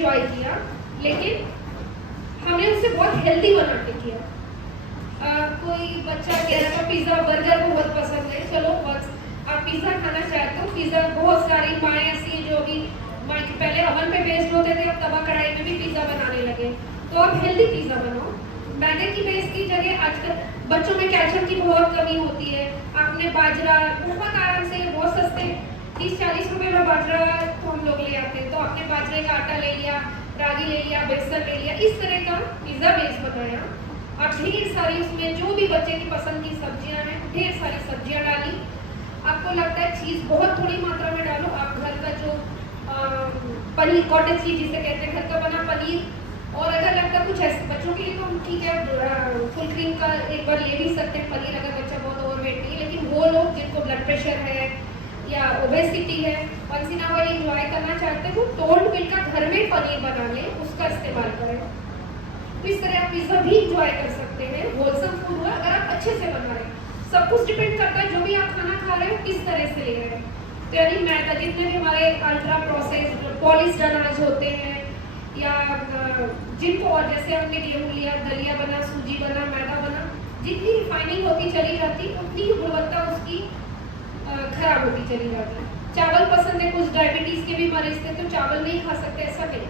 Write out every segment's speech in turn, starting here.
Enjoy किया, लेकिन हमने उसे बहुत हेल्दी बना के किया। कोई बच्चा कह रहा था पिज़्ज़ा बर्गर बहुत पसंद है, चलो आप पिज़्ज़ा खाना चाहते हो, पिज़्ज़ा बहुत सारी माएँ ऐसी हैं जो भी पहले ओवन पे बेस्ड होते थे, अब तवा कढ़ाई में भी पिज़्ज़ा बनाने लगे। तो आप हेल्दी पिज़्ज़ा बनाओ, मैदे की बेस की जगह। आजकल बच्चों में कैल्शियम की बहुत कमी होती है। आपने बाजरा बहुत आराम से, बहुत सस्ते 30-40 रुपए में बाजरा तो हम लोग ले आते हैं, तो आपने बाजरे का आटा ले लिया, रागी ले लिया, बेसन ले लिया, इस तरह का पिज़्ज़ा बेस बनाया। आप ढेर सारी उसमें जो भी बच्चे की पसंद की सब्जियां हैं, ढेर सारी सब्जियां डाली। आपको लगता है चीज़ बहुत थोड़ी मात्रा में डालो, आप घर का जो पनीर, कॉटेज चीज जिसे कहते हैं, घर का बना पनीर, और अगर लगता है कुछ ऐसे बच्चों के लिए तो हम ठीक है फुल क्रीम का एक बार ले भी सकते हैं पनीर, अगर बच्चा बहुत ओवरवेट नहीं है। लेकिन वो लोग जिनको ब्लड प्रेशर है या ओबेसिटी है, once in a while enjoy करना चाहते हैं, वो टोल्ड मिल्क का घर में पनीर बना लें, उसका इस्तेमाल करें। तो इस तरह आप पिज़्ज़ा भी इंजॉय कर सकते हैं। होलसम फूड हुआ अगर आप अच्छे से बना रहे हैं। सब कुछ डिपेंड करता है जो भी आप खाना खा रहे हो किस तरह से ले रहे हैं। तो यानी मैदा, जितने भी हमारे अल्ट्रा प्रोसेस्ड पॉलिश्ड अनाज होते हैं, या जिनको, और जैसे हमने गेहूँ लिया, दलिया बना, सूजी बना, मैदा बना, जितनी रिफाइनिंग होती चली जाती उतनी ही गुणवत्ता उसकी खराब होती चली जाती। चावल पसंद है, कुछ डायबिटीज के भी मरीज थे तो चावल नहीं खा सकते, ऐसा नहीं।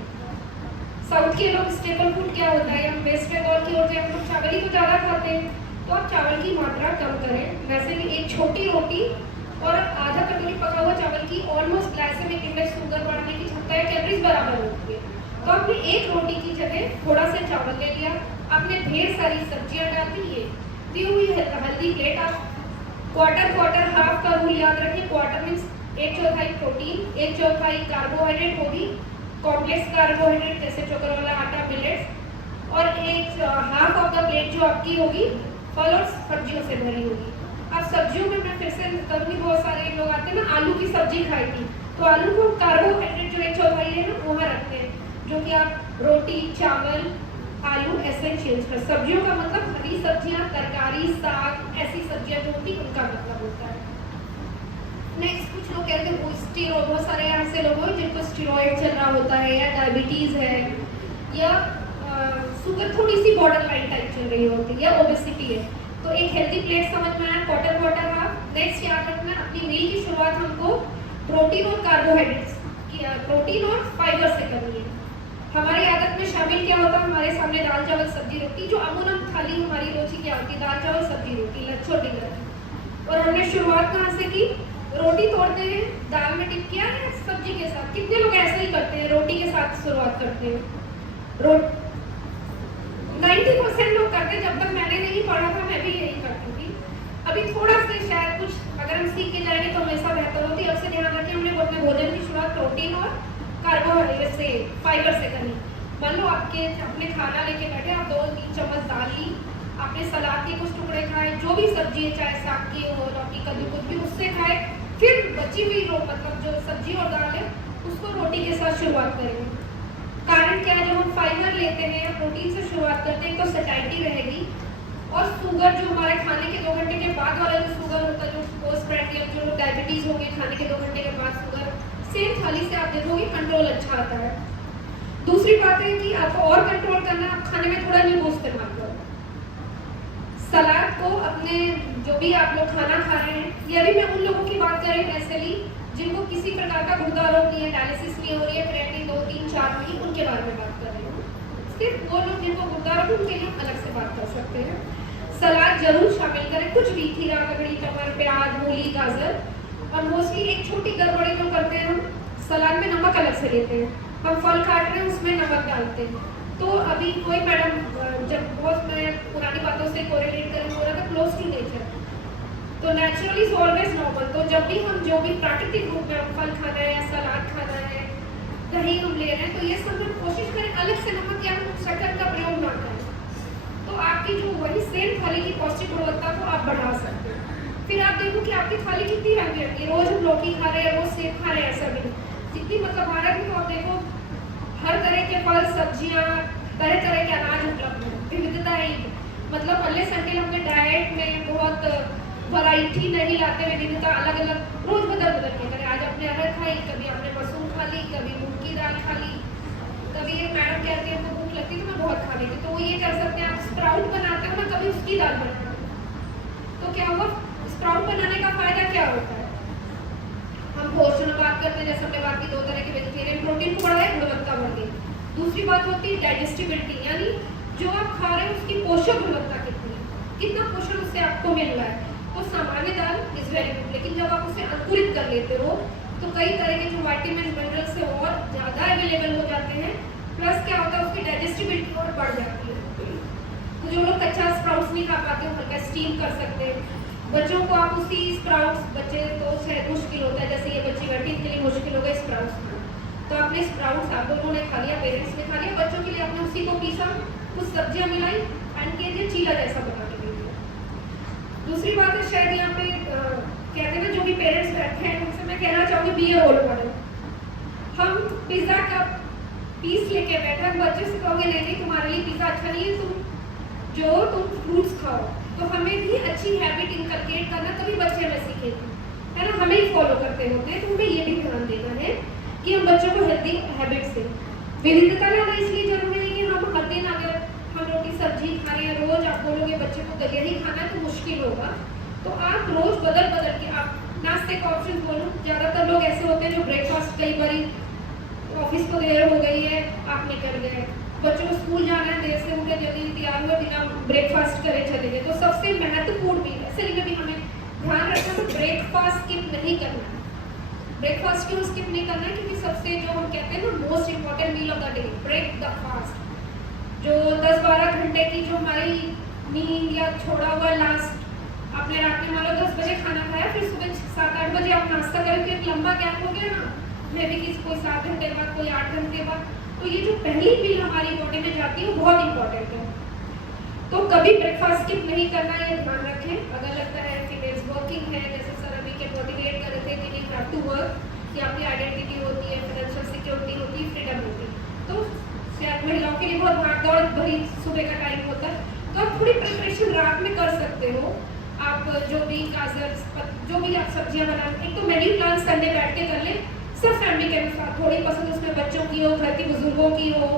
साउथ के लोग स्टेपल फूड क्या होता है, हम वेस्ट बंगाल की ओर से हम लोग चावल ही तो ज़्यादा खाते हैं, तो आप चावल की मात्रा कम करें। वैसे भी एक छोटी रोटी और आधा कटोरी पका हुआ चावल की ऑलमोस्ट ग्लाइसेमिक इंडेक्स शुगर बढ़ाने की क्षमता है, कैलोरीज बराबर होती है। तो आपने एक रोटी की जगह थोड़ा सा चावल ले लिया, आपने ढेर सारी सब्जियां डाल दी, ये दी हुई हल्दी प्लेट। आप क्वार्टर हाफ का रूल याद रखें। क्वार्टर मीन्स 1/4 प्रोटीन, 1/4 कार्बोहाइड्रेट होगी, कॉम्प्लेक्स कार्बोहाइड्रेट जैसे चोकर वाला आटा, मिलेट्स, और एक हाफ ऑफ द प्लेट जो आपकी होगी फल और सब्जियों से भरी होगी। अब सब्जियों में मैं फिर से करूँगी, बहुत सारे लोग आते हैं ना आलू की सब्जी खाई थी, तो आलू को कार्बोहाइड्रेट जो 1/4 है ना वहाँ रखते हैं, जो कि आप रोटी, चावल, आलू ऐसे चेंज कर। सब्जियों का मतलब हरी सब्जियां, तरकारी, साग, ऐसी सब्जियां जो होती उनका मतलब होता है। नेक्स्ट, कुछ लोग कहते हैं स्टीरॉयड, बहुत सारे ऐसे लोग हैं जिनको स्टीरॉयड चल रहा होता है, या डायबिटीज है, या शुगर थोड़ी सी बॉर्डर लाइन टाइप चल रही होती है, या ओबेसिटी है। तो एक हेल्दी प्लेट समझ में आया, क्वार्टर हाफ। नेक्स्ट क्या करना है, अपनी मील की शुरुआत हमको प्रोटीन और कार्बोहाइड्रेट्स की, प्रोटीन और फाइबर से करनी है। हमारी आदत में शामिल क्या होता है, हमारे सामने दाल चावल सब्जी रोटी, जो अमूनम थाली हमारी रोटी क्या होती है, दाल चावल सब्जी रोटी, छोटी लच्छी। और हमने शुरुआत कहाँ से की, रोटी तोड़ते हैं, दाल में डिप किया है सब्जी के साथ। कितने लोग ऐसे ही करते हैं, रोटी के साथ शुरुआत करते हैं। 90% लोग करते हैं। जब तक मैंने नहीं पढ़ा था मैं भी यही करती थी। अभी थोड़ा से शायद कुछ अगर हम सीख के जाएंगे तो हमेशा बेहतर होती है। अब से ध्यान रखें, हमने अपने भोजन की शुरुआत प्रोटीन और कार्बोहाइड्रेट से, फाइबर से करनी। मान लो अपने खाना लेके बैठे, आप 2-3 चम्मच दाल ली, आपने सलाद के कुछ टुकड़े खाए, जो भी सब्जी है, चाहे साग की हो, लौकी, कद्दू, कुछ भी, उससे खाए। फिर बची हुई मतलब जो सब्जी और दाल है उसको रोटी के साथ शुरुआत करेंगे। कारण क्या है, जब हम फाइबर लेते हैं या प्रोटीन से शुरुआत करते हैं तो सैटिस्फैक्टरी रहेगी। और शुगर जो हमारे खाने के 2 घंटे के बाद वाला जो शुगर होता है, जो पोस्ट प्रेंडियम, जो डायबिटीज होगी, खाने के 2 घंटे के बाद शुगर, सेम थाली से आप देखोगे कंट्रोल अच्छा आता है। दूसरी बात है कि आपको और कंट्रोल करना, आप खाने में थोड़ा नींबू इस्तेमाल करो। सलाद को अपने जो भी आप लोग खाना खा रहे हैं, यदि मैं उन लोगों की बात करें ऐसे जिनको किसी प्रकार का गुर्दा रोग नहीं है, डायलिसिस नहीं हो रही है, क्रिएटिनिन 2-3-4 नहीं, उनके बारे में बात कर रही हूँ। सिर्फ वो लोग जिनको गुर्दा रोग, उनके लिए अलग से बात कर सकते हैं। सलाद जरूर शामिल करें, कुछ भी, खीरा, ककड़ी, टमाटर, प्याज, मूली, गाजर। और मोस्टली एक छोटी गड़बड़ी जो करते हैं, हम सलाद में नमक अलग से लेते हैं। हम फल काट रहे हैं उसमें नमक डालते हैं। तो अभी कोई मैडम, जब बहुत मैं पुरानी बातों से कोरिलेट कर हो रहा था, क्लोज टू नेचर, तो नेचुरल इज ऑलवेज नॉर्मल। तो जब भी हम जो भी प्राकृतिक रूप में हम फल खाना है या सलाद खाना है, दही हम ले रहे हैं, तो ये सब हम कोशिश करें अलग से नमक या शक्कर का प्रयोग ना करें। तो आपकी जो वही सेम थाली की पौष्टिक गुणवत्ता को आप बढ़ा सकते हैं। फिर आप देखो कि आपकी थाली कितनी रंग बिरंगी, रोज हम लौकी खा रहे हैं, रोज सेब खा रहे हैं, ऐसा भी जितनी मतलब भारत में, तो आप देखो हर तरह के फल, सब्जियां, तरह तरह के अनाज उपलब्ध है, विविधता है। मतलब अगले संडे अपने डाइट में बहुत वैरायटी नहीं लाते, विविधता अलग अलग रोज बदल के करें। आज आपने अरहर खाई, कभी आपने मसूर खा ली, कभी मूंग की दाल खा ली, कभी खाने की, तो वो ये कर सकते हैं, आप स्प्राउट बनाते हो ना, कभी उसकी दाल बनाना, तो क्या हुआ, स्प्राउट बनाने का फायदा क्या होता है, हम पोषण में बात करते हैं, जैसे हमने बात की 2 तरह के वेजिटेरियन, प्रोटीन को बढ़ाया, गुणवत्ता बढ़ गई। दूसरी बात होती है डाइजेस्टिबिलिटी, यानी जो आप खा रहे हैं उसकी पोषक गुणवत्ता कितना पोषण उससे आपको मिल रहा है। तो सामान्य दाल इज वेरी गुड, लेकिन जब आप उसे अंकुरित कर लेते हो तो कई तरह के जो विटामिन मिनरल्स से और ज़्यादा अवेलेबल हो जाते हैं, प्लस क्या होता है उसकी डाइजेस्टिबिलिटी और बढ़ जाती है। तो जो लोग कच्चा स्प्राउट्स नहीं खा पाते हो, हल्का स्टीम कर सकते हैं। बच्चों को आप उसी स्प्राउट्स, बच्चे तो शायद मुश्किल होता है, जैसे ये बच्ची बैठी इनके लिए मुश्किल होगा स्प्राउट्स खाना, तो आपने स्प्राउट्स आप लोगों ने खा लिया, पेरेंट्स ने खा लिया, बच्चों के लिए आपने उसी को पीसा, कुछ सब्जियां मिलाई एंड के लिए चीला जैसा बना के दे दिया। दूसरी बात है, शायद यहाँ पे कहते हैं ना, जो भी पेरेंट्स बैठे हैं उनसे मैं कहना चाहूँगी, बी ए रोल मॉडल। हम पिज्ज़ा का पीस लेके बैठे, बच्चे से कहोगे नहीं तुम्हारे लिए पिज्ज़ा अच्छा नहीं है, तुम फ्रूट्स खाओ, तो हमें भी अच्छी हैबिट इनकलकेट करना, तभी बच्चे हमें सीखेंगे, है ना, हमें ही फॉलो करते होते हैं। तो हमें ये भी ध्यान देना है कि हम बच्चों को हेल्दी हैबिट से, विविधता लाना इसलिए जरूरी है कि हम हर दिन अगर हम रोटी सब्जी खा रहे हैं, रोज आप बोलोगे बच्चे को यही खाना है तो मुश्किल होगा, तो आप रोज बदल बदल के आप नाश्ते का ऑप्शन बोलो। ज़्यादातर लोग ऐसे होते हैं जो ब्रेकफास्ट, कई बार ऑफिस को देर हो गई है आप निकल गए, बच्चों को स्कूल जाना है, देर से उठे, जल्दी तैयार हुए, बिना ब्रेकफास्ट करे चले गए, तो सबसे महत्वपूर्ण भी इसलिए में भी हमें ध्यान रखना है, ब्रेकफास्ट स्किप नहीं करना है। ब्रेकफास्ट क्यों स्किप नहीं करना है, क्योंकि सबसे जो हम कहते हैं ना most important meal of the day, break the fast, जो 10-12 घंटे की जो हमारी नींद या छोड़ा हुआ लास्ट, आपने रात में मान लो 10 बजे खाना खाया, फिर सुबह 7-8 बजे आप नाश्ता करें, तो एक लंबा गैप हो गया ना, मे भी किसी कोई 7 घंटे बाद, कोई 8 घंटे बाद, तो ये जो पहली मील हमारी बॉडी में जाती है वो बहुत इंपॉर्टेंट है। तो कभी ब्रेकफास्ट स्किप नहीं करना, ये ध्यान रखें। अगर लगता है फीमेल्स वर्किंग है, जैसे सर अभी के मोटिवेट कर रहे थे कि नहीं हैव टू वर्क, कि आपकी आइडेंटिटी होती है, फाइनेंशियल सिक्योरिटी होती है, फ्रीडम होती है, तो शायद महिलाओं के लिए बहुत भाग दौड़ भरी सुबह का टाइम होता है, तो आप थोड़ी प्रिपरेशन रात में कर सकते हो। आप जो भी गाजर, जो भी आप सब्जियां बनाते, एक तो मेन्यू प्लान संडे बैठ के कर ले, सब फैमिली के अनुसार, थोड़ी पसंद उसमें बच्चों की हो, घर के बुजुर्गों की हो,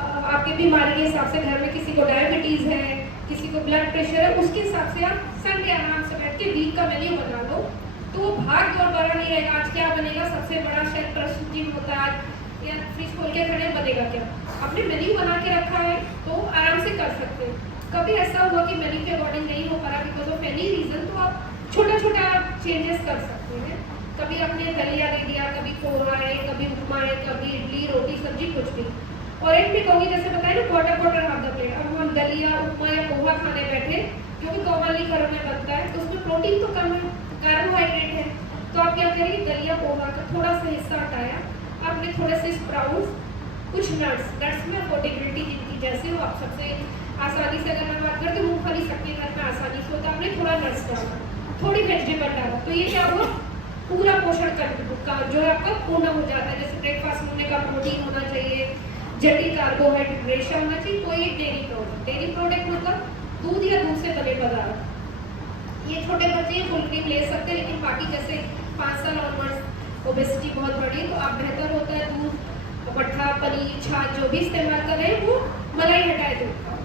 आपके बीमारी के हिसाब से, घर में किसी को डायबिटीज है, किसी को ब्लड प्रेशर है, उसके हिसाब से आप संडे आराम से बैठ के वीक का मेन्यू बना लो, तो वो भाग दौड़ बड़ा नहीं रहेगा। आज क्या बनेगा, सबसे बड़ा शायद प्रश्न चिन्ह होता है, आज या फ्रिज खोल के खड़े बनेगा क्या, आपने मेन्यू बना के रखा है तो आराम से कर सकते हैं। कभी ऐसा हुआ कि मेन्यू के अकॉर्डिंग नहीं हो पा रहा बिकॉज ऑफ एनी रीजन, तो आप छोटा छोटा चेंजेस कर सकते हैं। कभी आपने दलिया दे दिया, कभी पोहा है, कभी उपमा है, कभी इडली रोटी सब्जी कुछ भी। और एक भी कहूँगी, जैसे बताया ना क्वार्टर हाफ द प्लेट, अब हम दलिया उपमा या पोहा खाने बैठे, क्योंकि कॉमनली घरों में बनता है, तो उसमें प्रोटीन तो कम है, कार्बोहाइड्रेट है, तो आप क्या करिए, दलिया पोहा का थोड़ा सा हिस्सा हटाया, आपने थोड़े से स्प्राउट्स, कुछ नट्स में अफोर्डेबिलिटी जिनकी जैसे हो, आप सबसे आसानी से अगर मैं बात करती हूँ, मूंगफली सबके घर में आसानी से होता है, आपने थोड़ा नट्स डाला, थोड़ी वेजिटेबल डाला, तो ये क्या हुआ, पूरा पोषण का जो है आपका पूर्ण हो जाता है। जैसे ब्रेकफास्ट में का प्रोटीन होना चाहिए, जटिल कार्बोहाइड्रेट रेशा होना चाहिए, कोई एक डेयरी प्रोडक्ट मतलब दूध या दूध से बने पदार्थ। ये छोटे बच्चे फुल क्रीम ले सकते हैं, लेकिन बाकी जैसे 5 साल ऑनवर्ड्स ओबेसिटी बहुत बढ़ी, तो आप बेहतर होता है दूध, मट्ठा, पनीर, छाछ जो भी इस्तेमाल कर रहे हैं वो मलाई हटाए दूध का।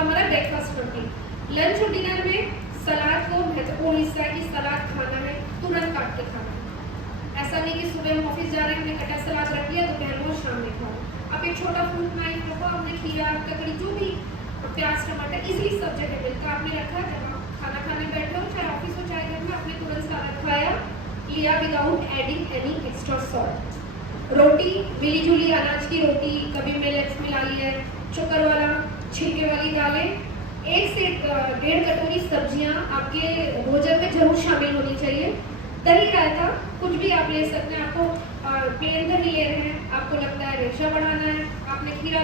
हमारा ब्रेकफास्ट प्रोटीन, लंच और डिनर में सलाद को महत्वपूर्ण हिस्सा है कि सलाद खाना है, तुरंत काट के खाना है। ऐसा नहीं कि सुबह हम ऑफिस जा रहे हैं, हमने कटा सलाद रख लिया, दोपहर को शाम में खाओ। आप एक छोटा फ्रूट नाइफ रखो, आपने खीरा, ककड़ी, जो भी प्याज टमाटर इजली सब जगह मिलता आपने रखा, जब आप खाना खाने बैठे हो, चाहे ऑफिस हो चाहे घर में, आपने तुरंत सलाद खाया लिया without adding any extra salt. रोटी मिली जुली अनाज की रोटी, कभी मिलेट्स मिला लिया है, चोकर वाला, छिलके वाली दालें, 1 से 1.5 कटोरी सब्जियां आपके भोजन में जरूर शामिल होनी चाहिए। दही रायता कुछ भी आप ले सकते हैं, आपको प्लेन दही ले रहे हैं, आपको लगता है रेशा बढ़ाना है, आपने खीरा